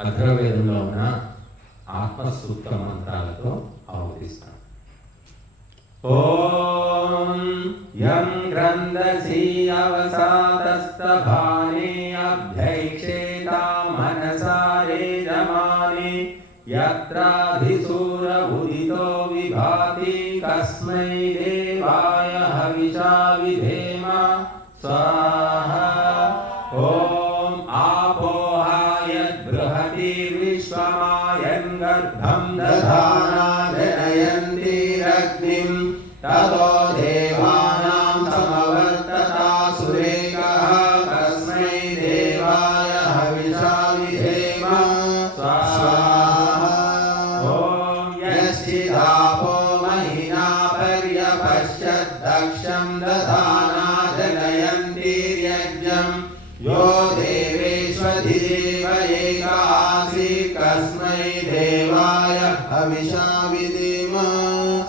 అగ్రవేదంలో ఉన్న ఆత్మసూక్త మంత్రాలతో అవతిస్తాం ఓం యం గ్రంథసి అవసాదస్తభానే అభ్యైక్షేతా మనసా రేజమానే యత్రాధిసూర ఉదితో విభాతి కస్మై దేవాయ హవిషా విధేమ. స్వా गर्भं दधानाभिनयन्तीरग्निं ततो देवानां समवर्तता सुरेकः तस्मै देवाय हविषा विधेम स्वाहा ॐ यश्चिदापो महिना पर्यपश्यद्दक्षं दधाना जनयन्तीर्यज्ञं यो देवेश्वधिदेव एका देवाय हविषा विधिम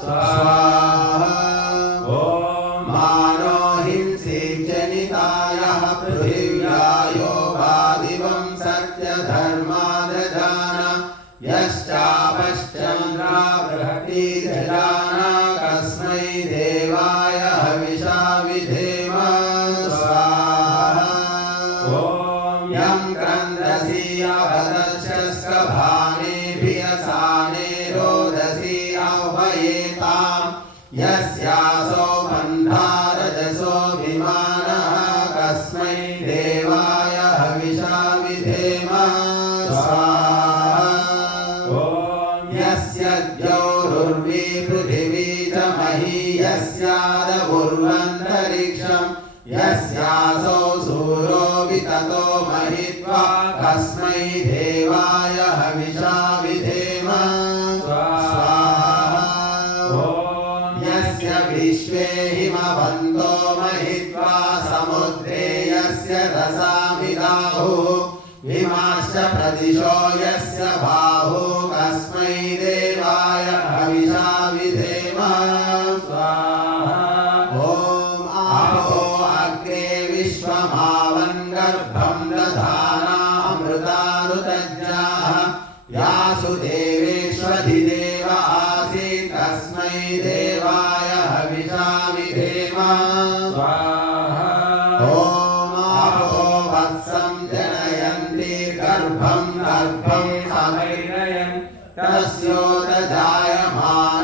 स्वाहा ॐ मानो हिंसीं जनितायः पृथिव्यायो वादिवं सत्यधर्मादजान यश्चापश्चन्द्रा बृहति जजान द्यौरुर्वी पृथिवी च मही यस्यादवुर्वन्तरिक्षम् यस्यासौ सूरो विततो महित्वा कस्मै देवाय हविषा विधेम। यस्य विश्वे हिमवन्तो महित्वा समुद्रे यस्य रसामिदाहुः प्रदिशो यस्य बाहु कस्मै देवाय विश्वमावन् गर्भं दधानामृतानुतज्जाः यासु देवेष्वधिदेव आसीत् तस्मै देवाय हविषा विधेम स्वाहा ॐ आपो वत्सं जनयन्ति गर्भं गर्भं समैरयन् तस्योदजायमानस्योर्भ